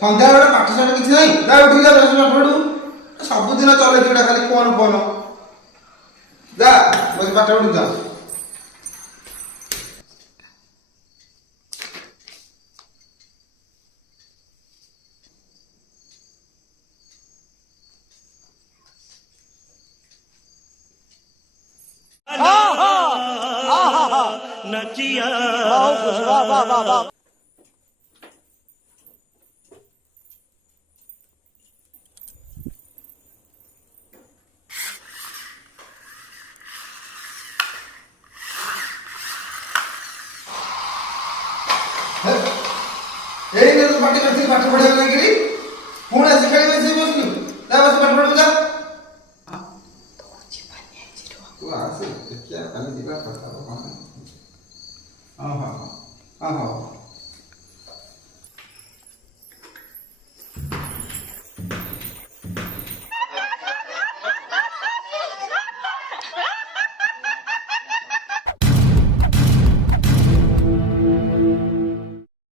ସନ୍ଧ୍ୟା ବେଳେ ପାଠ ସାଠ କିଛି ନାହିଁ ଯା ଉଠିକି ଯା ଦଶ ପାଠ ପଢୁ ସବୁଦିନ ଚଲେଇ ଯୋଉଟା ଖାଲି ଫୋନ ଫୋନ ଯା ବସି ପାଠ ପଢୁ ଯା नचिया ଏଇ ନେ ତୁ ପାଟି କରିଥିଲି ପାଠ ପଢିବାକୁ ଲାଗିଲି ପୁଣି ଆସି ଖେଳି ବସି ବସିଲୁ ଯା ବସି ପାଠ ପଢୁ ଯା ତୁ ଆସେ ଦେଖିଆ କାଲି ଯିବା କଥା ହବ କଣ ହଁ ହଁ ହଁ ହଁ